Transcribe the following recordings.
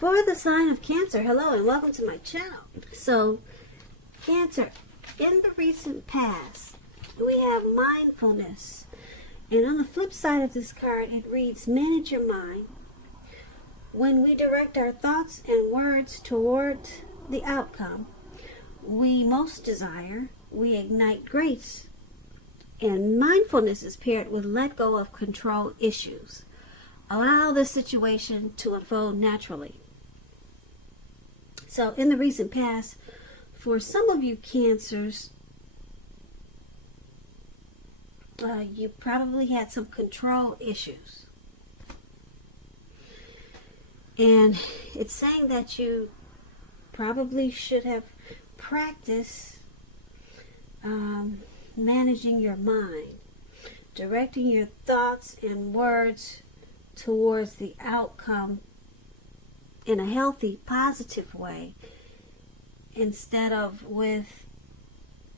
For the sign of Cancer, hello and welcome to my channel. So, Cancer, in the recent past, we have mindfulness. And on the flip side of this card, it reads, manage your mind. When we direct our thoughts and words toward the outcome we most desire, we ignite grace. And mindfulness is paired with let go of control issues. Allow the situation to unfold naturally. So in the recent past, for some of you Cancers, you probably had some control issues. And it's saying that you probably should have practiced managing your mind, directing your thoughts and words towards the outcome in a healthy, positive way, instead of with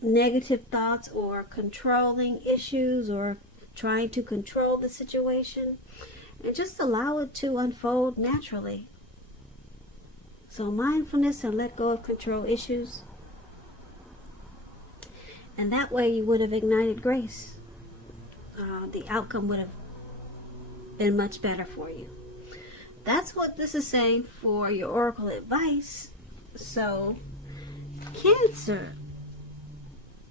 negative thoughts or controlling issues or trying to control the situation, and just allow it to unfold naturally. So mindfulness and let go of control issues. And that way you would have ignited grace. The outcome would have been much better for you. That's what this is saying for your oracle advice. So, Cancer,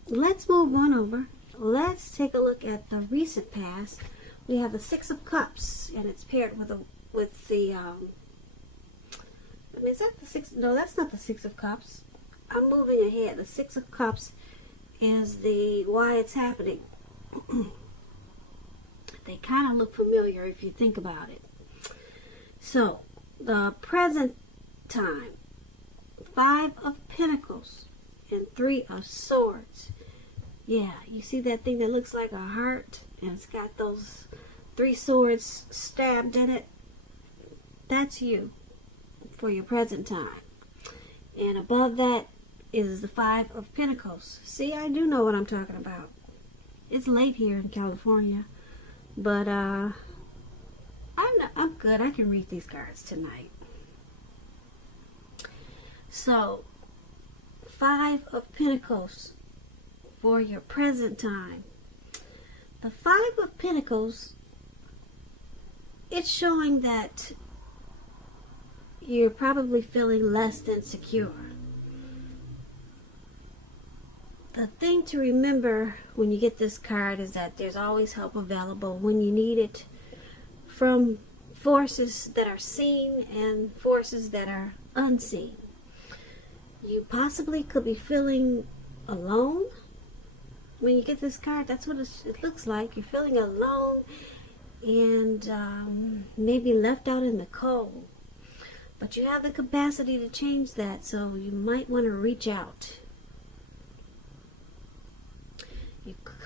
let's move on over. Let's take a look at the recent past. We have the Six of Cups, and it's paired with the is that the six? No, that's not the Six of Cups. I'm moving ahead. The Six of Cups is the why it's happening. They kind of look familiar if you think about it. So, the present time, Five of Pentacles and Three of Swords. Yeah, you see that thing that looks like a heart and it's got those three swords stabbed in it? That's you for your present time. And above that is the Five of Pentacles. See, I do know what I'm talking about. It's late here in California, but I'm good. I can read these cards tonight. So, Five of Pentacles for your present time. The Five of Pentacles, it's showing that you're probably feeling less than secure. The thing to remember when you get this card is that there's always help available when you need it, from forces that are seen and forces that are unseen. You possibly could be feeling alone. When you get this card, that's what it looks like. You're feeling alone and maybe left out in the cold. But you have the capacity to change that, so you might want to reach out.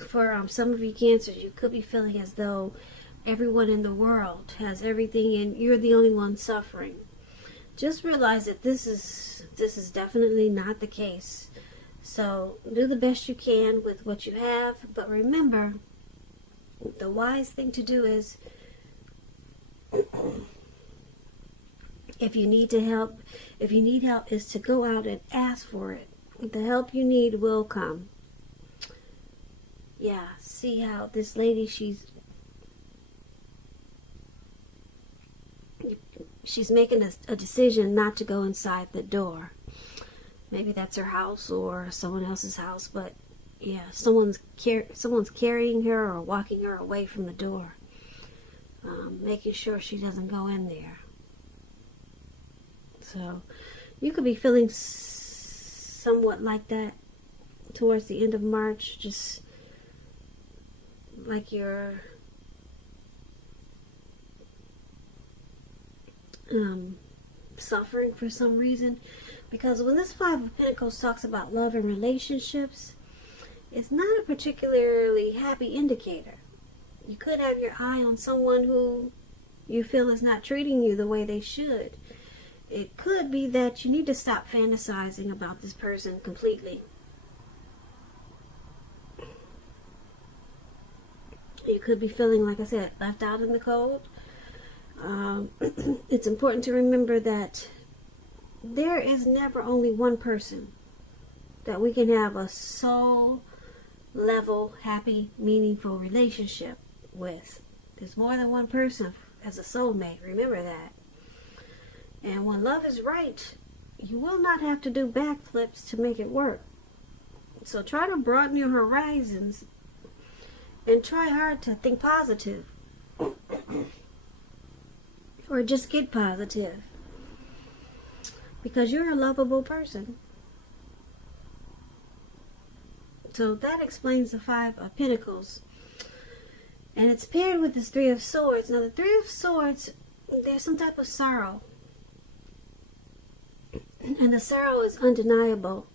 For some of you Cancers, you could be feeling as though everyone in the world has everything and you're the only one suffering. Just realize that this is definitely not the case. So do the best you can with what you have, but remember, the wise thing to do is, if you need help, is to go out and ask for it. The help you need will come. Yeah, see how this lady, she's making a decision not to go inside the door. Maybe that's her house or someone else's house, but yeah, someone's carrying her or walking her away from the door, making sure she doesn't go in there. So you could be feeling somewhat like that towards the end of March, just like you're suffering for some reason. Because when this Five of Pentacles talks about love and relationships, it's not a particularly happy indicator. You could have your eye on someone who you feel is not treating you the way they should. It could be that you need to stop fantasizing about this person completely. You could be feeling, like I said, left out in the cold. It's important to remember that there is never only one person that we can have a soul level, happy, meaningful relationship with. There's more than one person as a soulmate. Remember that. And when love is right, you will not have to do backflips to make it work. So try to broaden your horizons and try hard to think positive. Or just get positive. Because you're a lovable person. So that explains the Five of Pentacles. And it's paired with this Three of Swords. Now the Three of Swords, there's some type of sorrow. And the sorrow is undeniable.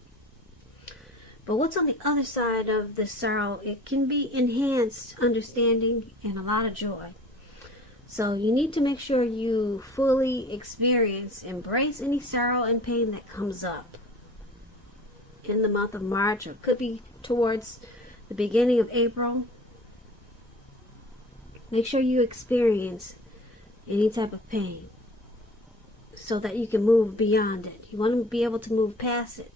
But what's on the other side of the sorrow? It can be enhanced understanding and a lot of joy. So you need to make sure you fully embrace any sorrow and pain that comes up in the month of March, or could be towards the beginning of April. Make sure you experience any type of pain so that you can move beyond it. You want to be able to move past it.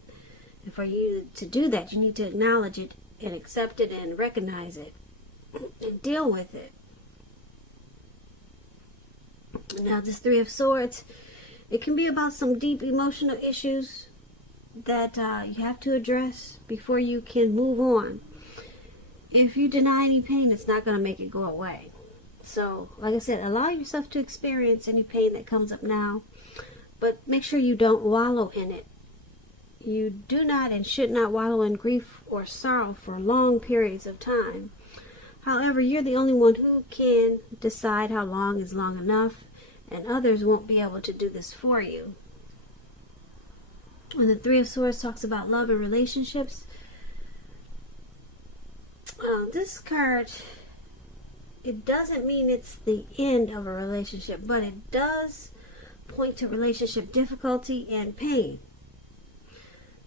And for you to do that, you need to acknowledge it and accept it and recognize it and deal with it. Now this Three of Swords, it can be about some deep emotional issues that you have to address before you can move on. If you deny any pain, it's not going to make it go away. So, like I said, allow yourself to experience any pain that comes up now, but make sure you don't wallow in it. You do not and should not wallow in grief or sorrow for long periods of time. However, you're the only one who can decide how long is long enough, and others won't be able to do this for you. When the Three of Swords talks about love and relationships, this card, it doesn't mean it's the end of a relationship, but it does point to relationship difficulty and pain.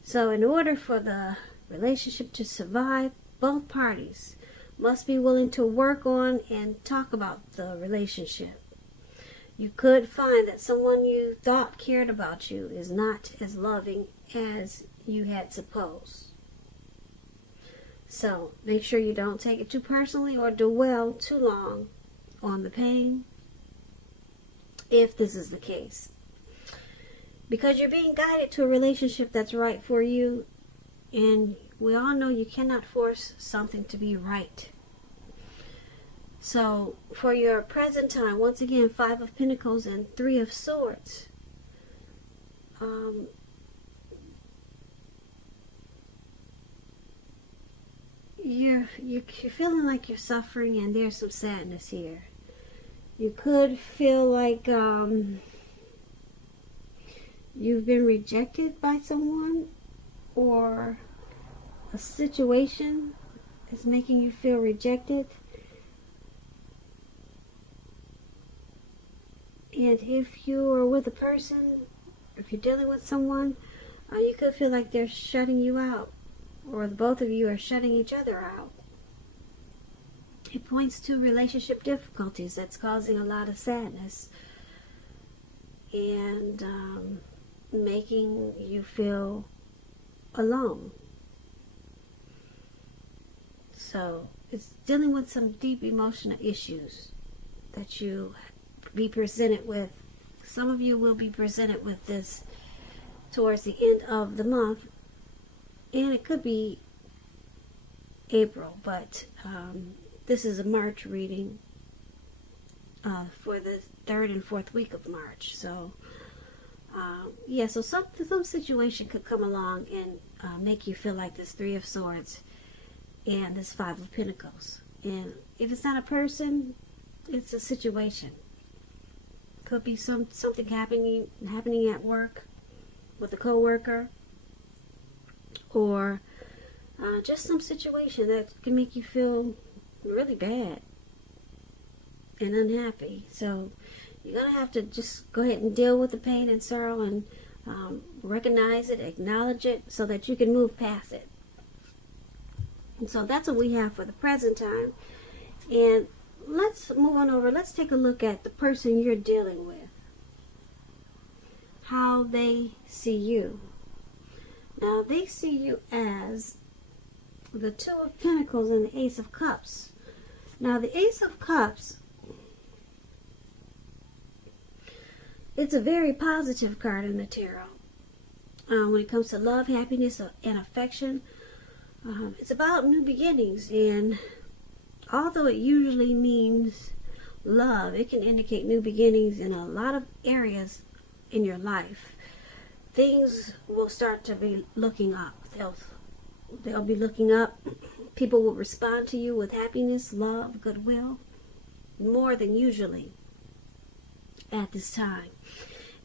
So in order for the relationship to survive, both parties must be willing to work on and talk about the relationship. You could find that someone you thought cared about you is not as loving as you had supposed. So make sure you don't take it too personally or dwell too long on the pain, if this is the case. Because you're being guided to a relationship that's right for you, and we all know you cannot force something to be right. So for your present time, once again, Five of Pentacles and Three of Swords. You're feeling like you're suffering, and there's some sadness here. You could feel like you've been rejected by someone, or a situation is making you feel rejected. And if you are with a person, if you're dealing with someone, you could feel like they're shutting you out, or the both of you are shutting each other out. It points to relationship difficulties that's causing a lot of sadness and making you feel alone. So it's dealing with some deep emotional issues that you be presented with. Some of you will be presented with this towards the end of the month, and it could be April, but this is a March reading for the 3rd and 4th week of March. So so some situation could come along and make you feel like this Three of Swords and this Five of Pentacles. And if it's not a person, it's a situation. Could be something happening at work with a coworker, or just some situation that can make you feel really bad and unhappy. So you're gonna have to just go ahead and deal with the pain and sorrow and recognize it, acknowledge it, so that you can move past it. And so that's what we have for the present time. And let's move on over. Let's take a look at the person you're dealing with. how they see you. Now, they see you as the Two of Pentacles and the Ace of Cups. Now, the Ace of Cups, it's a very positive card in the tarot. When it comes to love, happiness, and affection, it's about new beginnings. And although it usually means love, it can indicate new beginnings in a lot of areas in your life. Things will start to be looking up. They'll be looking up. People will respond to you with happiness, love, goodwill, more than usually at this time.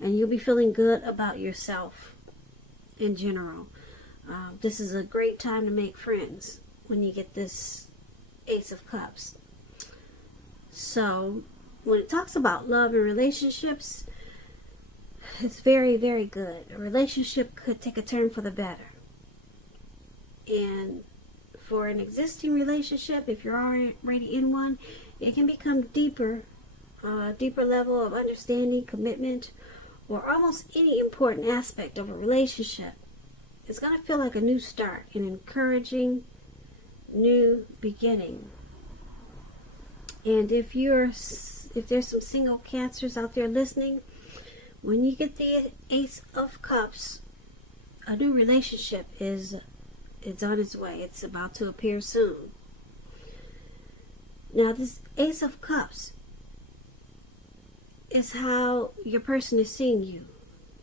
And you'll be feeling good about yourself in general. This is a great time to make friends when you get this Ace of Cups. So, when it talks about love and relationships, it's very, very good. A relationship could take a turn for the better. And for an existing relationship, if you're already in one, it can become deeper level of understanding, commitment, or almost any important aspect of a relationship. It's going to feel like a new start, an encouraging new beginning. And if there's some single Cancers out there listening, when you get the Ace of Cups, a new relationship is on its way. It's about to appear soon. Now, this Ace of Cups is how your person is seeing you.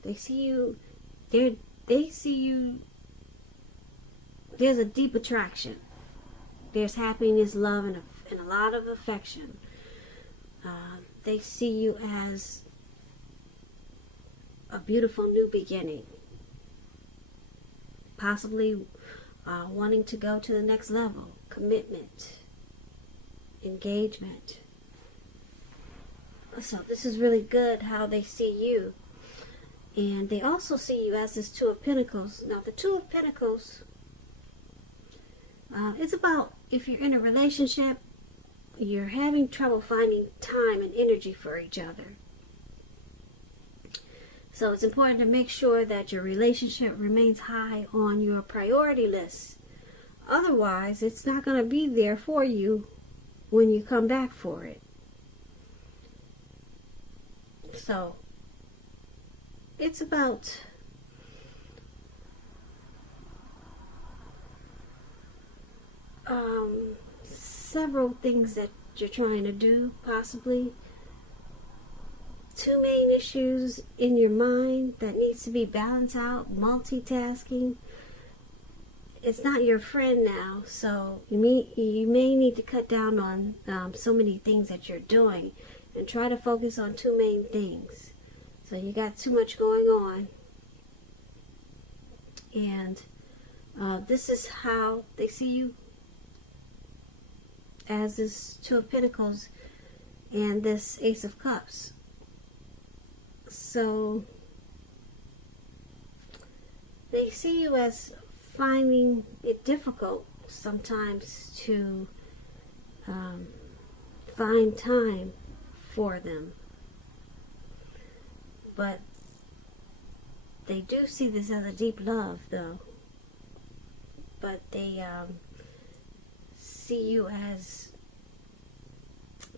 They see you. They see you. There's a deep attraction. There's happiness, love, and a lot of affection. They see you as a beautiful new beginning. Possibly wanting to go to the next level. Commitment. Engagement. So this is really good how they see you. And they also see you as this Two of Pentacles. Now, the Two of Pentacles, it's about if you're in a relationship, you're having trouble finding time and energy for each other. So it's important to make sure that your relationship remains high on your priority list. Otherwise, it's not going to be there for you when you come back for it. So, it's about several things that you're trying to do, possibly. Two main issues in your mind that needs to be balanced out, multitasking. It's not your friend now, so you may need to cut down on so many things that you're doing and try to focus on two main things. So you got too much going on. And this is how they see you as this Two of Pentacles and this Ace of Cups. So they see you as finding it difficult sometimes to find time for them. But they do see this as a deep love, though. But they see you as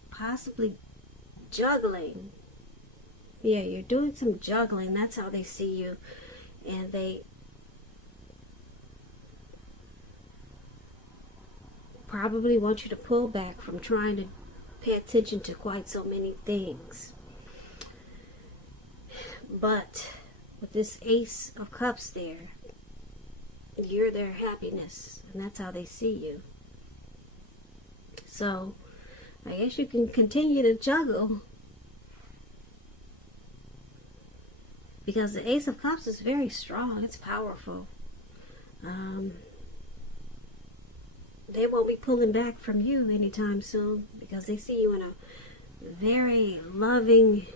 possibly juggling. Yeah, you're doing some juggling. That's how they see you. And they probably want you to pull back from trying to pay attention to quite so many things. But with this Ace of Cups there, you're their happiness, and that's how they see you. So, I guess you can continue to juggle, because the Ace of Cups is very strong. It's powerful. They won't be pulling back from you anytime soon, because they see you in a very loving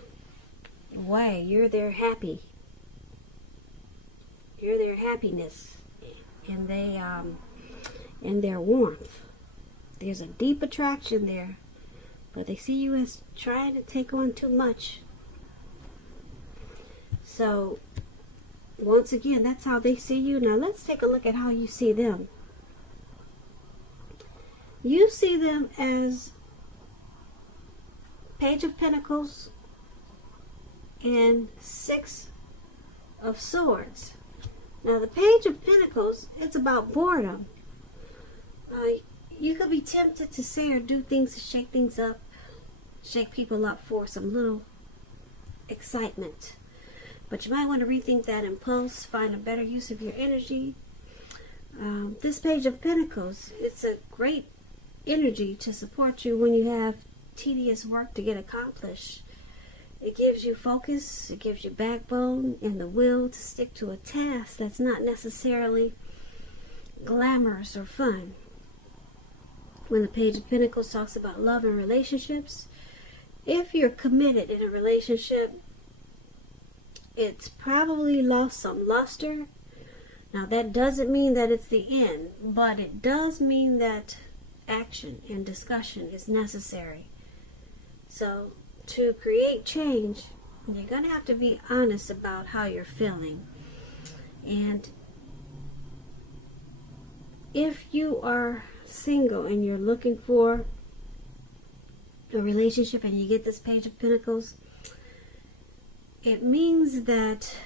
way. You're their happy. You're their happiness, and they and their warmth. There's a deep attraction there, but they see you as trying to take on too much. So, once again, that's how they see you. Now, let's take a look at how you see them. You see them as Page of Pentacles and Six of Swords. Now, the Page of Pentacles, it's about boredom. You could be tempted to say or do things to shake things up, shake people up for some little excitement. But you might want to rethink that impulse, find a better use of your energy. This Page of Pentacles, it's a great energy to support you when you have tedious work to get accomplished. It gives you focus, it gives you backbone and the will to stick to a task that's not necessarily glamorous or fun. When the Page of Pentacles talks about love and relationships, if you're committed in a relationship, it's probably lost some luster. Now, that doesn't mean that it's the end, but it does mean that action and discussion is necessary. So, to create change, you're going to have to be honest about how you're feeling. And if you are single and you're looking for a relationship and you get this Page of Pentacles, it means that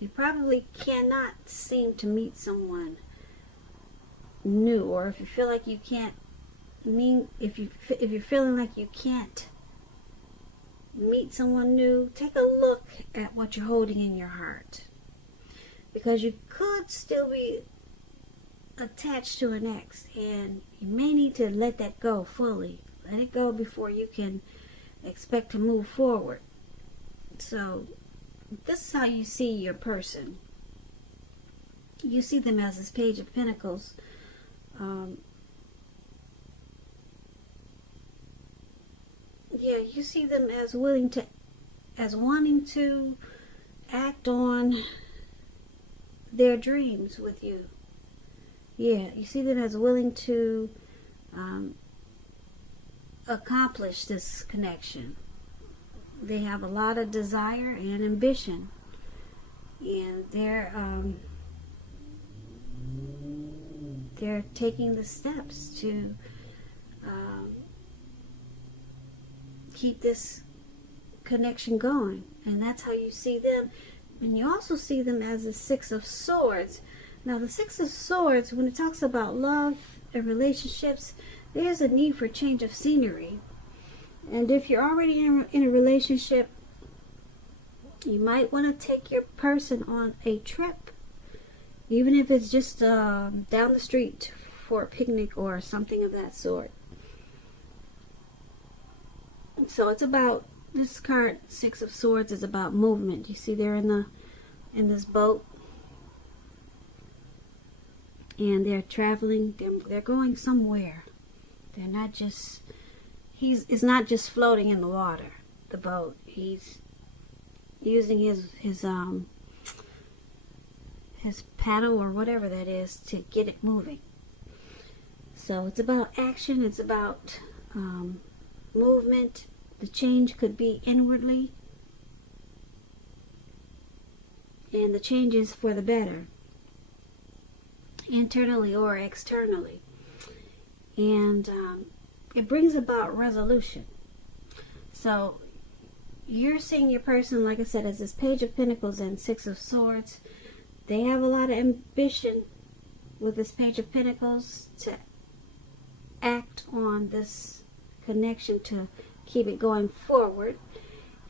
you probably cannot seem to meet someone new, or if you feel like you can't if you're feeling like you can't meet someone new, take a look at what you're holding in your heart, because you could still be attached to an ex, and you may need to let that go fully. Let it go before you can expect to move forward. So this is how you see your person. You see them as this Page of Pentacles. You see them as wanting to act on their dreams with you. You see them as willing to accomplish this connection. They have a lot of desire and ambition, and they're taking the steps to keep this connection going. And that's how you see them. And you also see them as the Six of Swords. Now, the Six of Swords, when it talks about love and relationships, there's a need for change of scenery. And if you're already in a relationship, you might want to take your person on a trip, even if it's just down the street for a picnic or something of that sort. So it's about, this card, Six of Swords, is about movement. You see they're in this boat, and they're traveling. They're going somewhere. They're not just, it's not just floating in the water, the boat. He's using his paddle or whatever that is to get it moving. So it's about action. It's about movement. The change could be inwardly, and the change is for the better, internally or externally. And it brings about resolution. So you're seeing your person, like I said, as this Page of Pentacles and Six of Swords. They have a lot of ambition with this Page of Pentacles to act on this connection, to keep it going forward.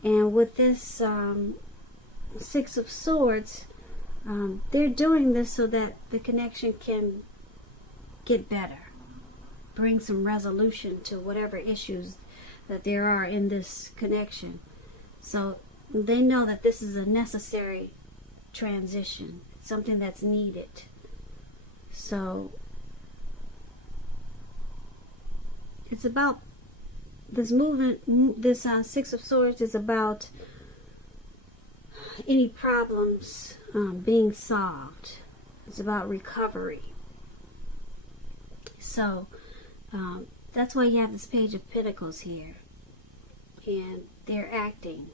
And with this Six of Swords, they're doing this so that the connection can get better, bring some resolution to whatever issues that there are in this connection. So they know that this is a necessary transition, something that's needed. So it's about this movement. This Six of Swords is about any problems being solved. It's about recovery. So that's why you have this Page of Pentacles here, and they're acting.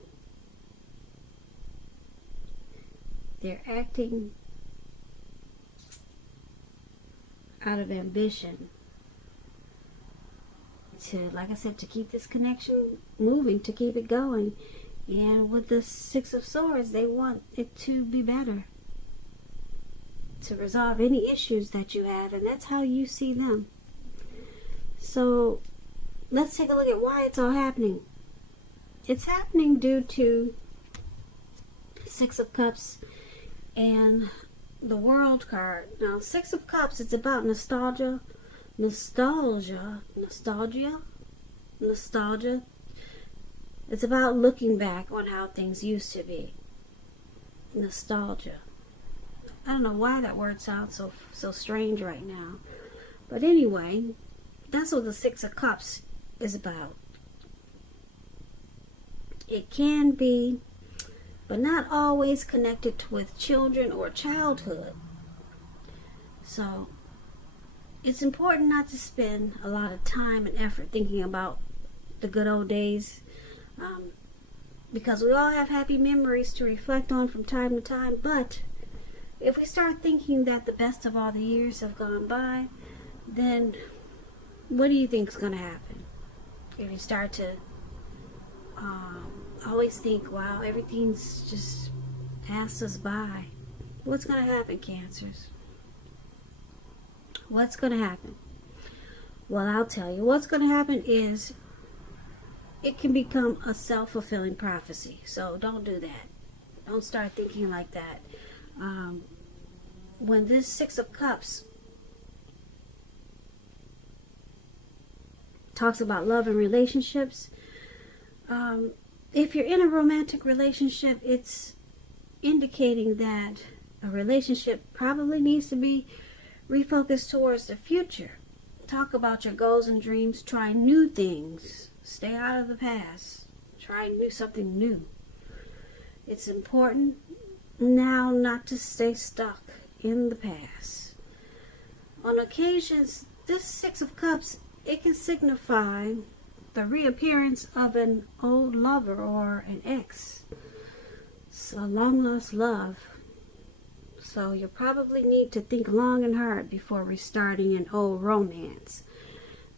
They're acting out of ambition to, like I said, to keep this connection moving, to keep it going. And with the Six of Swords, they want it to be better, to resolve any issues that you have, and that's how you see them. So let's take a look at why it's all happening. It's happening due to Six of Cups and the World card. Now, Six of Cups, it's about nostalgia. It's about looking back on how things used to be. Nostalgia. I don't know why that word sounds so strange right now. But anyway, that's what the Six of Cups is about. It can be, but not always connected with children or childhood. So it's important not to spend a lot of time and effort thinking about the good old days, because we all have happy memories to reflect on from time to time. But if we start thinking that the best of all the years have gone by, then what do you think is going to happen? If you start to always think, wow, everything's just passed us by, what's going to happen, Cancers? What's going to happen? Well, I'll tell you. What's going to happen is it can become a self-fulfilling prophecy. So don't do that. Don't start thinking like that. When this Six of Cups talks about love and relationships, if you're in a romantic relationship, it's indicating that a relationship probably needs to be refocused towards the future. Talk about your goals and dreams. Try new things. Stay out of the past. Try something new. It's important now not to stay stuck in the past. On occasions, this Six of Cups, it can signify the reappearance of an old lover or an ex. It's a long lost love. So you probably need to think long and hard before restarting an old romance.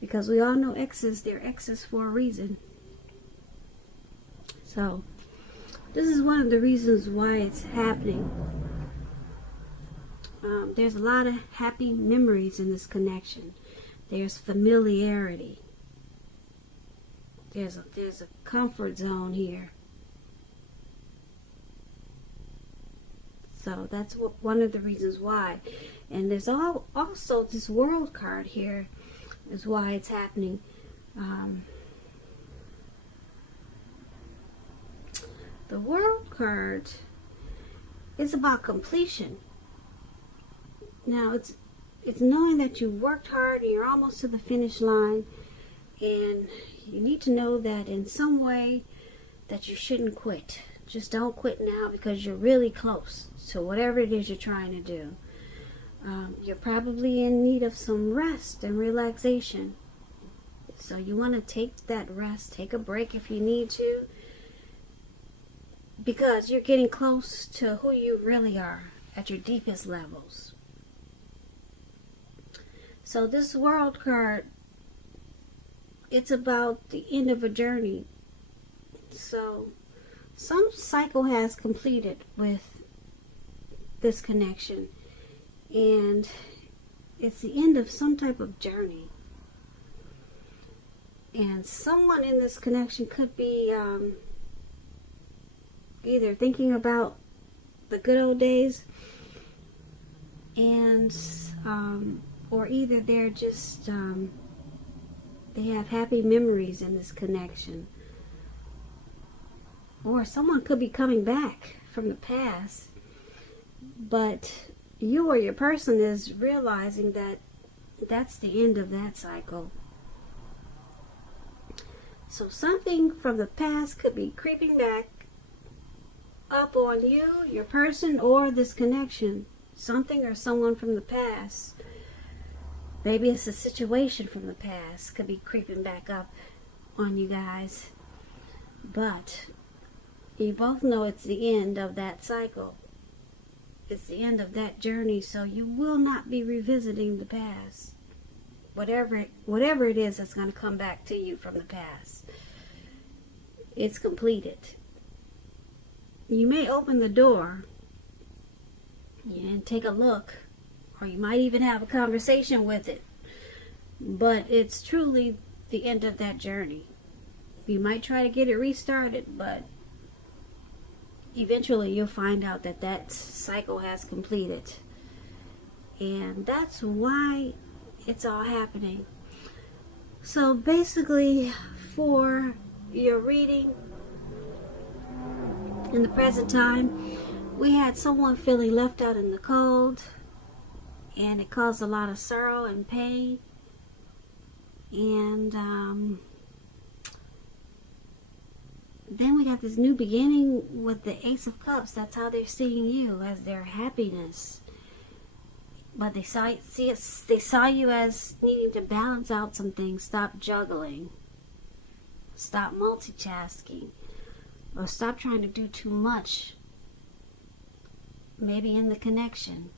Because we all know exes, they're exes for a reason. So this is one of the reasons why it's happening. There's a lot of happy memories in this connection. There's familiarity. There's a comfort zone here. So that's one of the reasons why. And there's also this World card here is why it's happening. The World card is about completion. Now it's knowing that you worked hard and you're almost to the finish line, and you need to know that in some way that you shouldn't quit. Just don't quit now, because you're really close to whatever it is you're trying to do. You're probably in need of some rest and relaxation. So you want to take that rest, take a break if you need to, because you're getting close to who you really are at your deepest levels. So this World card, it's about the end of a journey. So some cycle has completed with this connection, and it's the end of some type of journey. And someone in this connection could be either thinking about the good old days, and or either they're just they have happy memories in this connection. Or someone could be coming back from the past, but you or your person is realizing that that's the end of that cycle. So something from the past could be creeping back up on you, your person, or this connection. Something or someone from the past. Maybe it's a situation from the past could be creeping back up on you guys. But you both know it's the end of that cycle. It's the end of that journey, so you will not be revisiting the past. Whatever it is that's going to come back to you from the past, it's completed. You may open the door and take a look, or you might even have a conversation with it, but it's truly the end of that journey. You might try to get it restarted, but eventually you'll find out that that cycle has completed. And that's why it's all happening. So basically, for your reading in the present time, we had someone feeling left out in the cold, and it caused a lot of sorrow and pain. And then we got this new beginning with the Ace of Cups. That's how they're seeing you, as their happiness. But they saw you as needing to balance out some things. Stop juggling. Stop multitasking. Or stop trying to do too much. Maybe in the connection.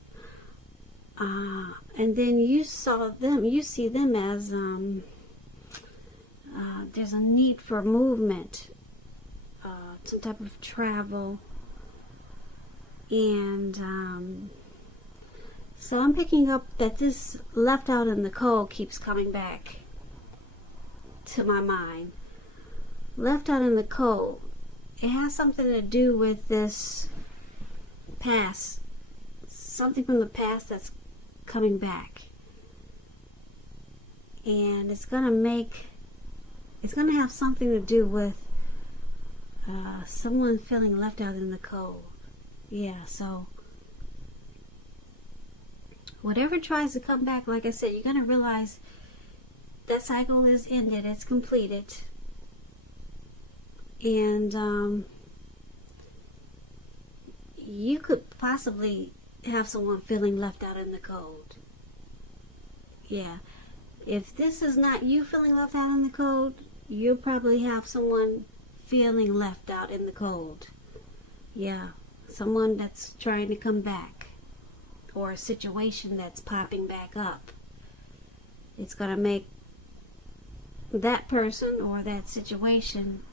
And then you see them as there's a need for movement. Some type of travel. And so I'm picking up that this left out in the cold keeps coming back to my mind. Left out in the cold. It has something to do with this past. Something from the past that's coming back. And it's going to have something to do with someone feeling left out in the cold. Yeah, so whatever tries to come back, like I said, you're going to realize that cycle is ended. It's completed. And you could possibly have someone feeling left out in the cold. Yeah. If this is not you feeling left out in the cold, you'll probably have someone feeling left out in the cold. Yeah. Someone that's trying to come back. Or a situation that's popping back up. It's going to make that person or that situation